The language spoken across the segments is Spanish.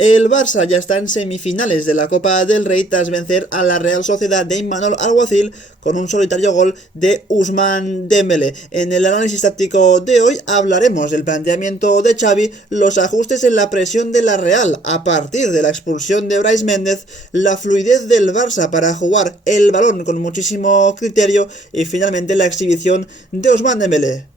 El Barça ya está en semifinales de la Copa del Rey tras vencer a la Real Sociedad de Imanol Alguacil con un solitario gol de Ousmane Dembélé. En el análisis táctico de hoy hablaremos del planteamiento de Xavi, los ajustes en la presión de la Real a partir de la expulsión de Brais Méndez, la fluidez del Barça para jugar el balón con muchísimo criterio y finalmente la exhibición de Ousmane Dembélé.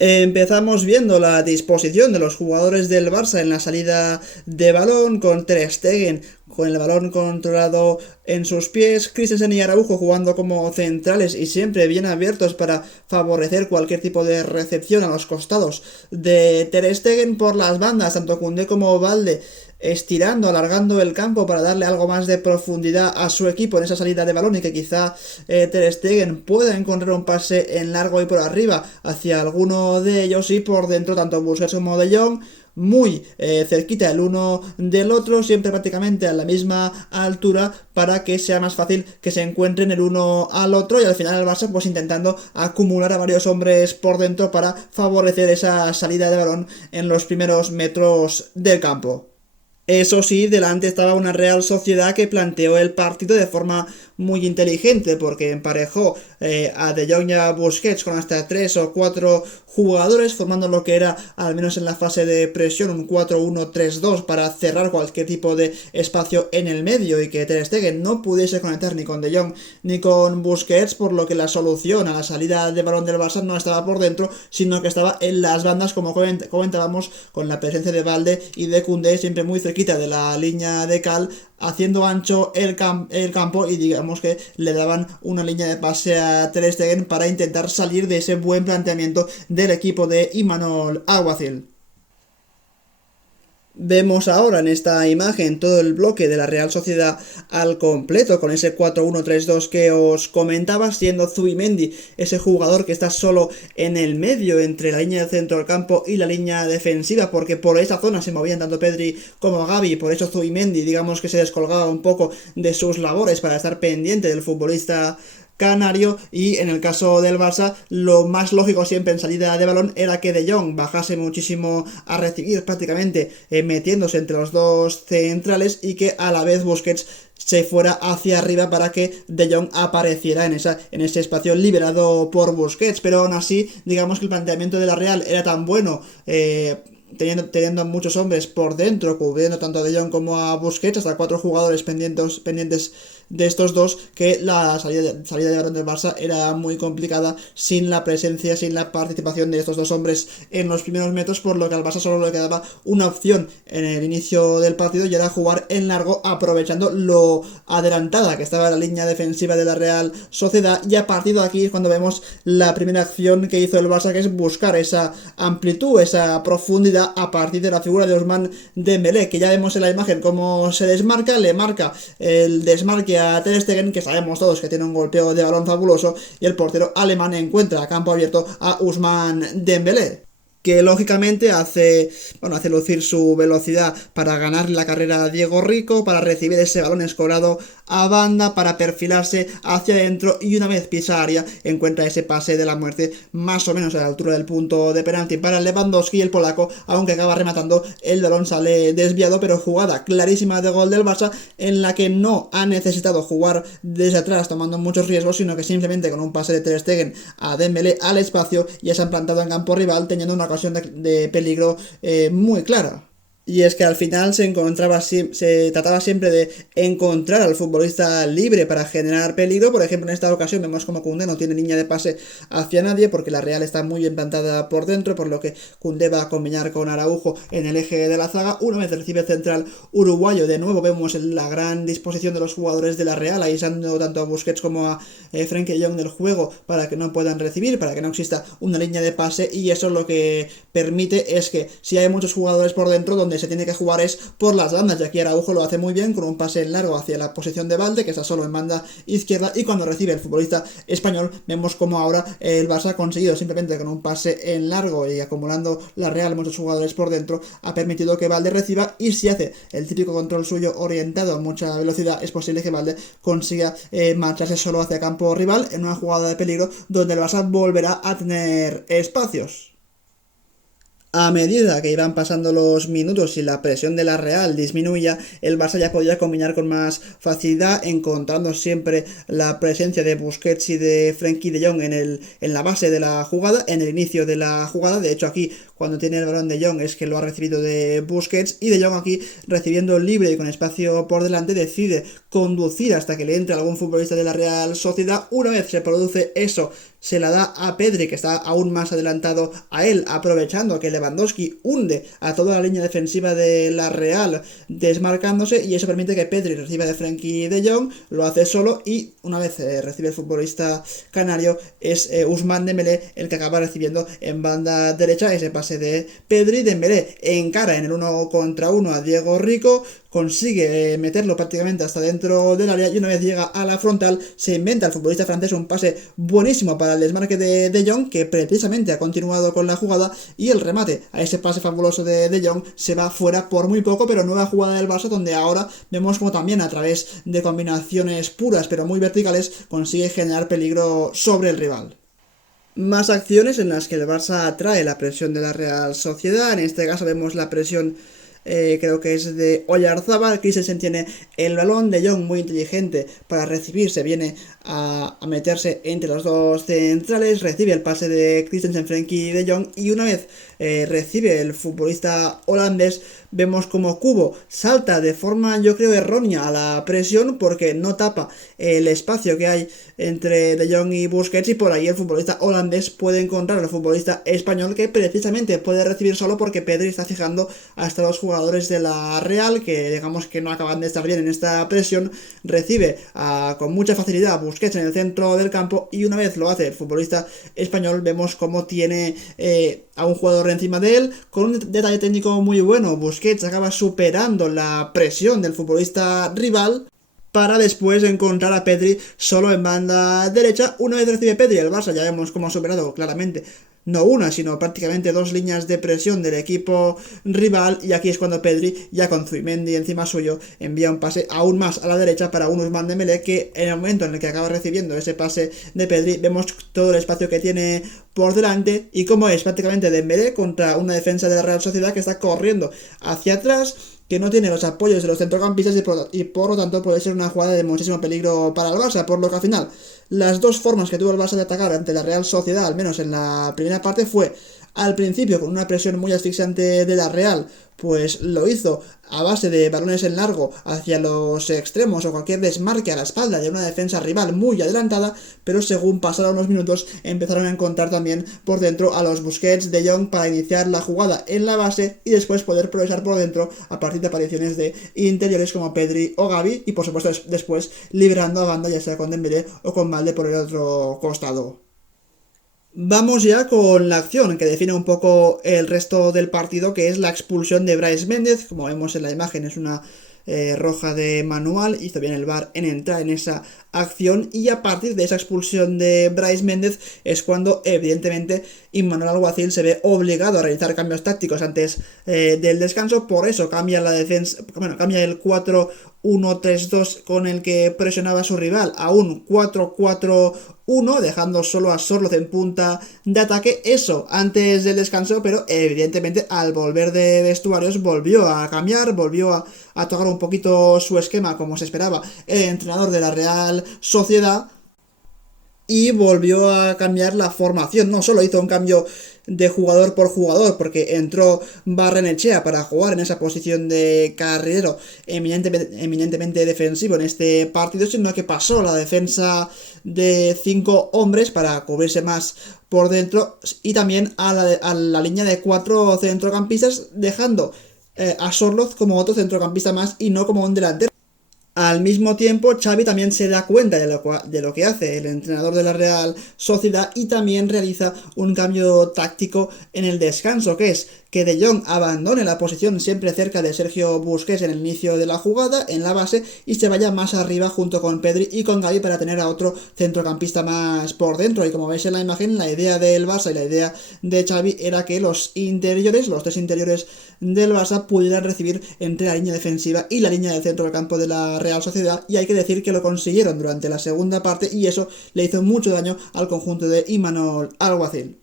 Empezamos viendo la disposición de los jugadores del Barça en la salida de balón, con Ter Stegen con el balón controlado en sus pies, Christensen y Araujo jugando como centrales y siempre bien abiertos para favorecer cualquier tipo de recepción a los costados de Ter Stegen. Por las bandas, tanto Koundé como Balde estirando, alargando el campo para darle algo más de profundidad a su equipo en esa salida de balón y que quizá Ter Stegen pueda encontrar un pase en largo y por arriba hacia alguno de ellos, y por dentro tanto Busquets como De Jong muy cerquita el uno del otro, siempre prácticamente a la misma altura, para que sea más fácil que se encuentren el uno al otro, y al final el Barça pues intentando acumular a varios hombres por dentro para favorecer esa salida de balón en los primeros metros del campo. Eso sí, delante estaba una Real Sociedad que planteó el partido de forma muy inteligente, porque emparejó a De Jong y a Busquets con hasta 3 o 4 jugadores, formando lo que era, al menos en la fase de presión, un 4-1-3-2 para cerrar cualquier tipo de espacio en el medio y que Ter Stegen no pudiese conectar ni con De Jong ni con Busquets, por lo que la solución a la salida de balón del Barça no estaba por dentro, sino que estaba en las bandas, como comentábamos, con la presencia de Balde y de Koundé siempre muy cerquita de la línea de cal, haciendo ancho el campo, y digamos que le daban una línea de pase a Ter Stegen para intentar salir de ese buen planteamiento del equipo de Imanol Alguacil. Vemos ahora en esta imagen todo el bloque de la Real Sociedad al completo, con ese 4-1-3-2 que os comentaba, siendo Zubimendi ese jugador que está solo en el medio entre la línea de centro del campo y la línea defensiva, porque por esa zona se movían tanto Pedri como Gavi. Por eso Zubimendi, digamos que se descolgaba un poco de sus labores para estar pendiente del futbolista canario, y en el caso del Barça lo más lógico siempre en salida de balón era que De Jong bajase muchísimo a recibir, prácticamente metiéndose entre los dos centrales, y que a la vez Busquets se fuera hacia arriba para que De Jong apareciera en ese espacio liberado por Busquets. Pero aún así, digamos que el planteamiento de la Real era tan bueno, teniendo muchos hombres por dentro, cubriendo tanto a De Jong como a Busquets, hasta 4 jugadores pendientes de estos dos, que la salida de balón del Barça era muy complicada sin la presencia, sin la participación de estos dos hombres en los primeros metros, por lo que al Barça solo le quedaba una opción en el inicio del partido, y era jugar en largo, aprovechando lo adelantada que estaba la línea defensiva de la Real Sociedad. Y a partir de aquí es cuando vemos la primera acción que hizo el Barça, que es buscar esa amplitud, esa profundidad a partir de la figura de Ousmane Dembélé, que ya vemos en la imagen cómo se desmarca, le marca el desmarque a Ter Stegen, que sabemos todos que tiene un golpeo de balón fabuloso, y el portero alemán encuentra a campo abierto a Ousmane Dembélé, que lógicamente hace lucir su velocidad para ganar la carrera a Diego Rico, para recibir ese balón escorado a banda, para perfilarse hacia adentro, y una vez pisa área encuentra ese pase de la muerte más o menos a la altura del punto de penalti para Lewandowski, el polaco, aunque acaba rematando, el balón sale desviado. Pero jugada clarísima de gol del Barça, en la que no ha necesitado jugar desde atrás tomando muchos riesgos, sino que simplemente con un pase de Ter Stegen a Dembélé al espacio ya se han plantado en campo rival, teniendo una ocasión de peligro muy clara. Y es que al final se trataba siempre de encontrar al futbolista libre para generar peligro. Por ejemplo, en esta ocasión vemos como Koundé no tiene línea de pase hacia nadie, porque la Real está muy implantada por dentro, por lo que Koundé va a combinar con Araujo en el eje de la zaga. Una vez recibe el central uruguayo, de nuevo vemos la gran disposición de los jugadores de la Real, aislando tanto a Busquets como a Frenkie de Jong del juego para que no puedan recibir, para que no exista una línea de pase, y eso lo que permite es que si hay muchos jugadores por dentro, donde donde se tiene que jugar es por las bandas, y aquí Araujo lo hace muy bien con un pase largo hacia la posición de Balde, que está solo en banda izquierda, y cuando recibe el futbolista español vemos como ahora el Barça ha conseguido simplemente con un pase en largo y acumulando la Real muchos jugadores por dentro, ha permitido que Balde reciba, y si hace el típico control suyo orientado a mucha velocidad, es posible que Balde consiga marcharse solo hacia campo rival en una jugada de peligro donde el Barça volverá a tener espacios. A medida que iban pasando los minutos y la presión de la Real disminuía, el Barça ya podía combinar con más facilidad, encontrando siempre la presencia de Busquets y de Frenkie de Jong en la base de la jugada, en el inicio de la jugada. De hecho, aquí cuando tiene el balón de Jong es que lo ha recibido de Busquets, y de Jong aquí, recibiendo libre y con espacio por delante, decide conducir hasta que le entre algún futbolista de la Real Sociedad. Una vez se produce eso, se la da a Pedri, que está aún más adelantado a él, aprovechando que Lewandowski hunde a toda la línea defensiva de la Real, desmarcándose, y eso permite que Pedri reciba de Frenkie de Jong, lo hace solo, y una vez recibe el futbolista canario, es Ousmane Dembélé el que acaba recibiendo en banda derecha ese pase de Pedri. Dembélé encara en el 1 contra 1 a Diego Rico, consigue meterlo prácticamente hasta dentro del área, y una vez llega a la frontal se inventa el futbolista francés un pase buenísimo para el desmarque de Jong, que precisamente ha continuado con la jugada, y el remate a ese pase fabuloso de Jong se va fuera por muy poco. Pero nueva jugada del Barça, donde ahora vemos como también a través de combinaciones puras pero muy verticales consigue generar peligro sobre el rival. Más acciones en las que el Barça atrae la presión de la Real Sociedad. En este caso vemos la presión, creo que es de Oyarzábal. Christensen tiene el balón, de Jong muy inteligente para recibir, se viene a meterse entre los dos centrales, recibe el pase de Christensen, Frenkie de Jong, y una vez recibe el futbolista holandés, vemos como Kubo salta de forma, yo creo, errónea a la presión, porque no tapa el espacio que hay entre De Jong y Busquets, y por ahí el futbolista holandés puede encontrar al futbolista español, que precisamente puede recibir solo porque Pedri está fijando hasta los jugadores de la Real, que digamos que no acaban de estar bien en esta presión. Recibe con mucha facilidad a Busquets en el centro del campo, y una vez lo hace el futbolista español, vemos cómo tiene a un jugador encima de él, con un detalle técnico muy bueno. Busquets acaba superando la presión del futbolista rival para después encontrar a Pedri solo en banda derecha. Una vez recibe Pedri, el Barça ya vemos cómo ha superado claramente no una, sino prácticamente dos líneas de presión del equipo rival, y aquí es cuando Pedri, ya con Zubimendi encima suyo, envía un pase aún más a la derecha para un Ousmane Dembélé, que en el momento en el que acaba recibiendo ese pase de Pedri, vemos todo el espacio que tiene por delante, y cómo es prácticamente Dembélé contra una defensa de la Real Sociedad que está corriendo hacia atrás, que no tiene los apoyos de los centrocampistas, y por lo tanto puede ser una jugada de muchísimo peligro para el Barça, por lo que al final las dos formas que tuvo el Barça de atacar ante la Real Sociedad, al menos en la primera parte, fue al principio con una presión muy asfixiante de la Real, pues lo hizo a base de balones en largo hacia los extremos o cualquier desmarque a la espalda de una defensa rival muy adelantada, pero según pasaron los minutos empezaron a encontrar también por dentro a los Busquets, de Jong, para iniciar la jugada en la base y después poder progresar por dentro a partir de apariciones de interiores como Pedri o Gavi, y por supuesto después liberando a banda, ya sea con Dembélé o con Balde por el otro costado. Vamos ya con la acción que define un poco el resto del partido, que es la expulsión de Brais Méndez. Como vemos en la imagen, es una roja de manual. Hizo bien el VAR en entrar en esa acción, y a partir de esa expulsión de Brais Méndez es cuando evidentemente Imanol Alguacil se ve obligado a realizar cambios tácticos antes del descanso. Por eso cambia la defensa, cambia el 4-1-3-2 con el que presionaba a su rival a un 4-4-1, dejando solo a Sorloth en punta de ataque. Eso antes del descanso, pero evidentemente al volver de vestuarios volvió a cambiar, volvió a tocar un poquito su esquema como se esperaba el entrenador de la Real Sociedad, y volvió a cambiar la formación. No solo hizo un cambio de jugador por jugador, porque entró Barrenechea para jugar en esa posición de carrilero eminentemente defensivo en este partido, sino que pasó la defensa de 5 hombres para cubrirse más por dentro, y también a la línea de 4 centrocampistas, dejando a Sorloth como otro centrocampista más y no como un delantero. Al mismo tiempo, Xavi también se da cuenta de lo que hace el entrenador de la Real Sociedad, y también realiza un cambio táctico en el descanso, que es que De Jong abandone la posición siempre cerca de Sergio Busquets en el inicio de la jugada, en la base, y se vaya más arriba junto con Pedri y con Gavi para tener a otro centrocampista más por dentro. Y como veis en la imagen, la idea del Barça y la idea de Xavi era que los tres interiores del Barça pudieran recibir entre la línea defensiva y la línea del centro del campo de la Real Sociedad, y hay que decir que lo consiguieron durante la segunda parte y eso le hizo mucho daño al conjunto de Imanol Alguacil.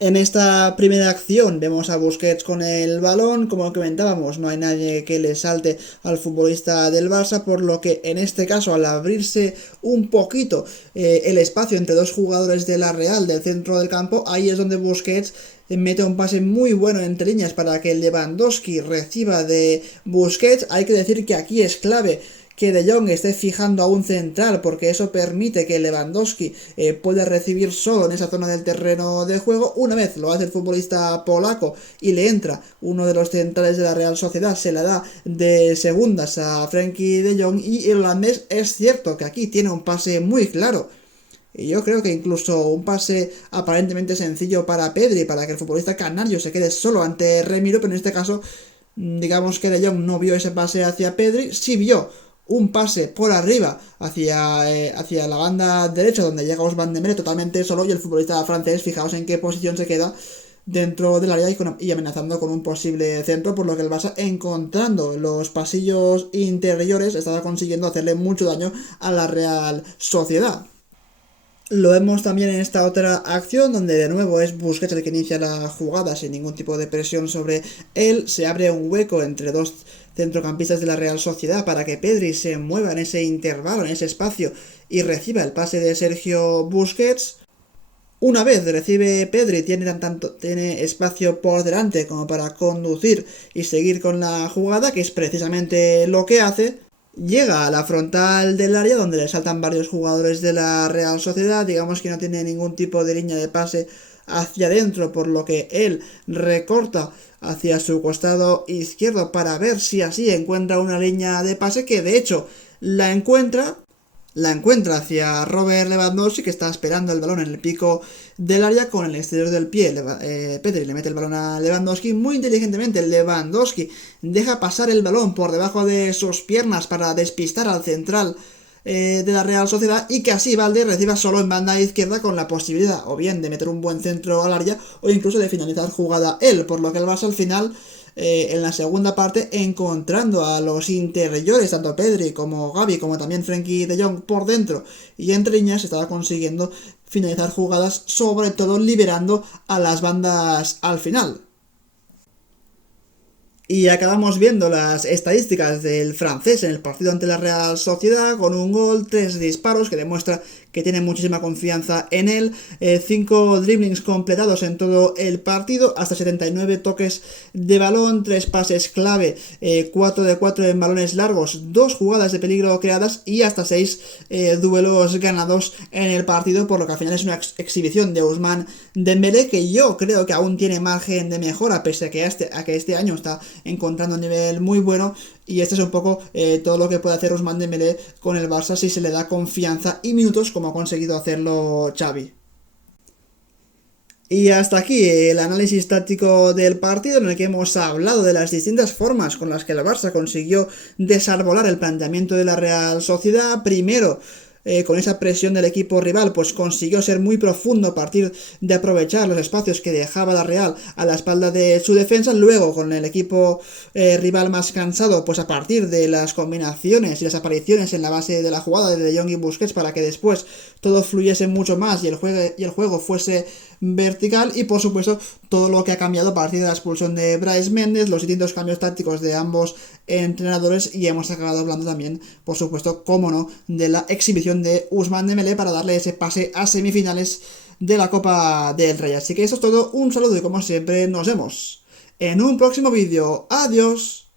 En esta primera acción vemos a Busquets con el balón, como comentábamos, no hay nadie que le salte al futbolista del Barça, por lo que en este caso, al abrirse un poquito el espacio entre dos jugadores de la Real del centro del campo, ahí es donde Busquets mete un pase muy bueno entre líneas para que Lewandowski reciba de Busquets. Hay que decir que aquí es clave que De Jong esté fijando a un central, porque eso permite que Lewandowski pueda recibir solo en esa zona del terreno de juego. Una vez lo hace el futbolista polaco y le entra uno de los centrales de la Real Sociedad, se la da de segundas a Frenkie De Jong, y el holandés es cierto que aquí tiene un pase muy claro. Y yo creo que incluso un pase aparentemente sencillo para Pedri, para que el futbolista canario se quede solo ante Remiro, pero en este caso, digamos que De Jong no vio ese pase hacia Pedri, sí vio un pase por arriba hacia la banda derecha, donde llega Ousmane Dembélé totalmente solo, y el futbolista francés, fijaos en qué posición se queda dentro del área y amenazando con un posible centro, por lo que el Barça, encontrando los pasillos interiores, estaba consiguiendo hacerle mucho daño a la Real Sociedad. Lo vemos también en esta otra acción, donde de nuevo es Busquets el que inicia la jugada sin ningún tipo de presión sobre él. Se abre un hueco entre dos centrocampistas de la Real Sociedad para que Pedri se mueva en ese intervalo, en ese espacio, y reciba el pase de Sergio Busquets. Una vez recibe Pedri, tiene espacio por delante como para conducir y seguir con la jugada, que es precisamente lo que hace. Llega a la frontal del área, donde le saltan varios jugadores de la Real Sociedad. Digamos que no tiene ningún tipo de línea de pase hacia adentro, por lo que él recorta hacia su costado izquierdo para ver si así encuentra una línea de pase, que de hecho la encuentra hacia Robert Lewandowski, que está esperando el balón en el pico del área con el exterior del pie. Pedri le mete el balón a Lewandowski muy inteligentemente. Lewandowski deja pasar el balón por debajo de sus piernas para despistar al central de la Real Sociedad, y que así Valde reciba solo en banda izquierda, con la posibilidad o bien de meter un buen centro al área o incluso de finalizar jugada él, por lo que el Barça al final, en la segunda parte, encontrando a los interiores, tanto Pedri como Gavi, como también Frenkie De Jong por dentro y entre líneas, estaba consiguiendo finalizar jugadas, sobre todo liberando a las bandas al final. Y acabamos viendo las estadísticas del francés en el partido ante la Real Sociedad, con un gol, 3 disparos, que demuestra que tiene muchísima confianza en él, 5 dribblings completados en todo el partido, hasta 79 toques de balón, 3 pases clave, 4 de 4 en balones largos, 2 jugadas de peligro creadas y hasta 6 duelos ganados en el partido, por lo que al final es una exhibición de Ousmane Dembélé, que yo creo que aún tiene margen de mejora, pese a que este año está encontrando un nivel muy bueno. Y este es un poco todo lo que puede hacer Ousmane Dembélé con el Barça si se le da confianza y minutos, como ha conseguido hacerlo Xavi. Y hasta aquí el análisis táctico del partido, en el que hemos hablado de las distintas formas con las que el Barça consiguió desarbolar el planteamiento de la Real Sociedad. Primero, con esa presión del equipo rival, pues consiguió ser muy profundo a partir de aprovechar los espacios que dejaba la Real a la espalda de su defensa. Luego, con el equipo rival más cansado, pues a partir de las combinaciones y las apariciones en la base de la jugada de De Jong y Busquets, para que después todo fluyese mucho más y el juego fuese vertical. Y por supuesto todo lo que ha cambiado a partir de la expulsión de Brais Méndez, los distintos cambios tácticos de ambos entrenadores, y hemos acabado hablando también, por supuesto, cómo no, de la exhibición de Ousmane Dembélé para darle ese pase a semifinales de la Copa del Rey. Así que eso es todo, un saludo y como siempre nos vemos en un próximo vídeo. Adiós.